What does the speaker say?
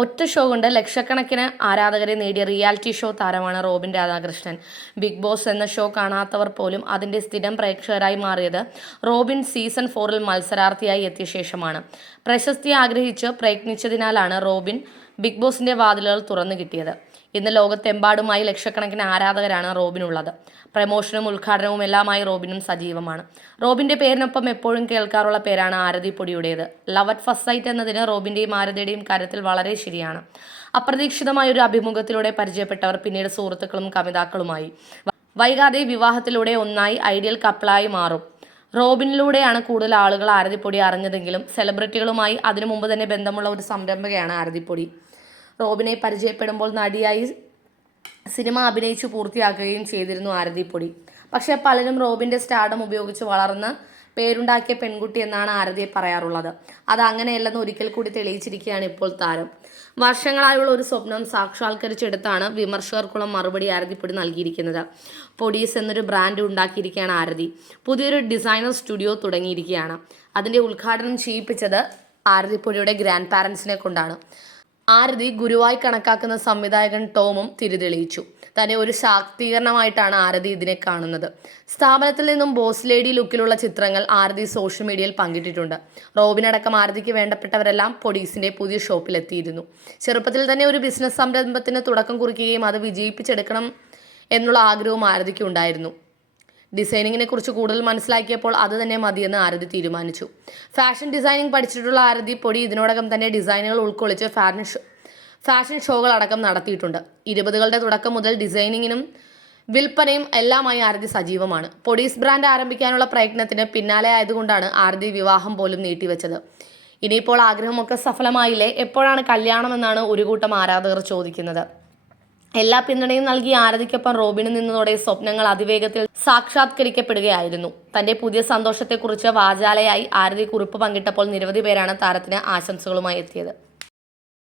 ഒറ്റ ഷോ കൊണ്ട് ലക്ഷക്കണക്കിന് ആരാധകരെ നേടിയ റിയാലിറ്റി ഷോ താരമാണ് റോബിൻ രാധാകൃഷ്ണൻ. ബിഗ് ബോസ് എന്ന ഷോ കാണാത്തവർ പോലും അതിന്റെ സ്ഥിരം പ്രേക്ഷകരായി മാറിയത് റോബിൻ സീസൺ ഫോറിൽ മത്സരാർത്ഥിയായി എത്തിയ ശേഷമാണ്. പ്രശസ്തി ആഗ്രഹിച്ച് പ്രയത്നിച്ചതിനാലാണ് റോബിൻ ബിഗ് ബോസിന്റെ വാതിലുകൾ തുറന്നു കിട്ടിയത്. ഇന്ന് ലോകത്തെമ്പാടുമായി ലക്ഷക്കണക്കിന് ആരാധകരാണ് റോബിനുള്ളത്. പ്രമോഷനും ഉദ്ഘാടനവും എല്ലാമായി റോബിനും സജീവമാണ്. റോബിന്റെ പേരിനൊപ്പം എപ്പോഴും കേൾക്കാറുള്ള പേരാണ് ആരതി പൊടിയുടേത്. ലവ് അറ്റ് ഫസ്റ്റ് സൈറ്റ് എന്നതിന് റോബിന്റെയും ആരതിയുടെയും കാര്യത്തിൽ വളരെ ശരിയാണ്. അപ്രതീക്ഷിതമായ ഒരു അഭിമുഖത്തിലൂടെ പരിചയപ്പെട്ടവർ പിന്നീട് സുഹൃത്തുക്കളും കവിതാക്കളുമായി. വൈകാതെ വിവാഹത്തിലൂടെ ഒന്നായി ഐഡിയൽ കപ്പിളായി മാറും. റോബിനിലൂടെയാണ് കൂടുതൽ ആളുകൾ ആരതിപ്പൊടി അറിഞ്ഞതെങ്കിലും സെലിബ്രിറ്റികളുമായി അതിനു മുമ്പ് തന്നെ ബന്ധമുള്ള ഒരു സംരംഭകയാണ് ആരതിപ്പൊടി. റോബിനെ പരിചയപ്പെടുമ്പോൾ നടിയായി സിനിമ അഭിനയിച്ചു പൂർത്തിയാക്കുകയും ചെയ്തിരുന്നു ആരതിപ്പൊടി. പക്ഷേ പലരും റോബിന്റെ സ്റ്റാർഡം ഉപയോഗിച്ച് വളർന്ന് പേരുണ്ടാക്കിയ പെൺകുട്ടി എന്നാണ് ആരതിയെ പറയാറുള്ളത്. അത് അങ്ങനെയല്ലെന്ന് ഒരിക്കൽ കൂടി തെളിയിച്ചിരിക്കുകയാണ് ഇപ്പോൾ താരം. വർഷങ്ങളായുള്ള ഒരു സ്വപ്നം സാക്ഷാത്കരിച്ചെടുത്താണ് വിമർശകർക്കുള്ള മറുപടി ആരതിപ്പൊടി നൽകിയിരിക്കുന്നത്. പൊടീസ് എന്നൊരു ബ്രാൻഡ് ഉണ്ടാക്കിയിരിക്കുകയാണ് ആരതി. പുതിയൊരു ഡിസൈനർ സ്റ്റുഡിയോ തുടങ്ങിയിരിക്കുകയാണ്. അതിന്റെ ഉദ്ഘാടനം ചെയ്യിപ്പിച്ചത് ആരതിപ്പൊടിയുടെ ഗ്രാൻഡ് പാരൻസിനെ കൊണ്ടാണ്. ആരതി ഗുരുവായി കണക്കാക്കുന്ന സംവിധായകൻ ടോമും തിരിതെളിയിച്ചു. തന്നെ ഒരു ശാക്തീകരണമായിട്ടാണ് ആരതി ഇതിനെ കാണുന്നത്. സ്ഥാപനത്തിൽ നിന്നും ബോസ് ലേഡി ലുക്കിലുള്ള ചിത്രങ്ങൾ ആരതി സോഷ്യൽ മീഡിയയിൽ പങ്കിട്ടിട്ടുണ്ട്. റോബിനടക്കം ആരതിക്ക് വേണ്ടപ്പെട്ടവരെല്ലാം പൊടീസിന്റെ പുതിയ ഷോപ്പിലെത്തിയിരുന്നു. ചെറുപ്പത്തിൽ തന്നെ ഒരു ബിസിനസ് സംരംഭത്തിന് തുടക്കം കുറിക്കുകയും അത് വിജയിപ്പിച്ചെടുക്കണം എന്നുള്ള ആഗ്രഹവും ആരതിക്ക് ഉണ്ടായിരുന്നു ഡിസൈനിങ്ങിനെ കുറിച്ച് കൂടുതൽ മനസ്സിലാക്കിയപ്പോൾ അത് തന്നെ മതിയെന്ന് ആരതി തീരുമാനിച്ചു. ഫാഷൻ ഡിസൈനിങ് പഠിച്ചിട്ടുള്ള ആരതി പൊടി ഇതിനോടകം തന്നെ ഡിസൈനുകൾ ഉൾക്കൊള്ളിച്ച് ഫാഷൻ ഫാഷൻ ഷോകൾ അടക്കം നടത്തിയിട്ടുണ്ട്. ഇരുപതുകളുടെ തുടക്കം മുതൽ ഡിസൈനിങ്ങിനും വിൽപ്പനയും എല്ലാമായി ആരതി സജീവമാണ്. പൊടീസ് ബ്രാൻഡ് ആരംഭിക്കാനുള്ള പ്രയത്നത്തിന് പിന്നാലെ ആയതുകൊണ്ടാണ് ആരതി വിവാഹം പോലും നീട്ടിവെച്ചത്. ഇനിയിപ്പോൾ ആഗ്രഹമൊക്കെ സഫലമായില്ലേ? എപ്പോഴാണ് കല്യാണമെന്നാണ് ഒരു കൂട്ടം ആരാധകർ ചോദിക്കുന്നത്. എല്ലാ പിന്തുണയും നൽകി ആരതിക്കൊപ്പം റോബിന് നിന്നതോടെ സ്വപ്നങ്ങൾ അതിവേഗത്തിൽ സാക്ഷാത്കരിക്കപ്പെടുകയായിരുന്നു. തന്റെ പുതിയ സന്തോഷത്തെക്കുറിച്ച് വാചാലയായി ആരതി കുറിപ്പ് പങ്കിട്ടപ്പോൾ നിരവധി പേരാണ് താരത്തിന് ആശംസകളുമായി എത്തിയത്.